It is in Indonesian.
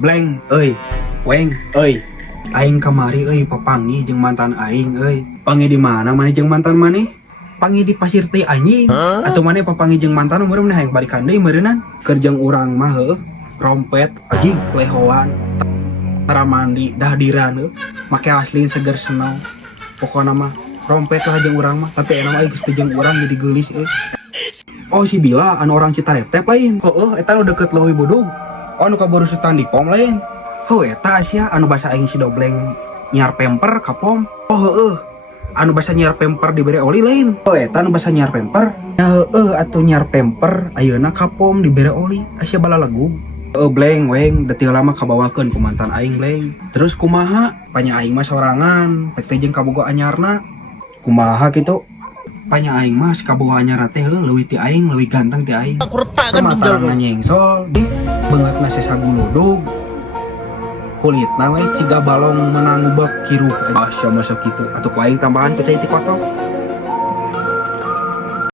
Bleng, weng, aing kamari papangi jeung mantan aing Pangi di mana maneh jeung mantan maneh? Pangi di pasir teh anjing. Atuh maneh papangi jeung mantan umur maneh hayang balikan deui meureunan. Keur jeung urang mah rompet anjing lehoan. Tara mandi dahdiran make aslin seger senow. Pokona mah rompet lah jeung urang mah, tapi enak geus teu jeung urang jadi geulis Oh si Bila anu orang Citarep lain. Eta nu deket Leuwi Budug. Anu kabarusutan di pom lain. Eta sia anu basa aing si Dobleng nyiar pemper ka pom. Anu basa nyiar pemper dibere oli lain. Eta anu basa nyiar pemper. Atuh nyiar pemper ayeuna ka pom dibere oli. Sia bala lagu. Bleng weng detil lama kabawakeun ku mantan aing Bleng. Terus kumaha? Panya aing mah sorangan, pek teh jeung kabogo anyarna. Kumaha kitu? Panya aing mah si kabogo anyarna teh leuwih ti aing, leuwih ganteng ti aing. Mata nyengsol, beungeutna sesa guludug. Kulitna we ciga balong menang bek kiruh. Sia masa kitu. Atuh ku aing tambahan ku cai ti kotok.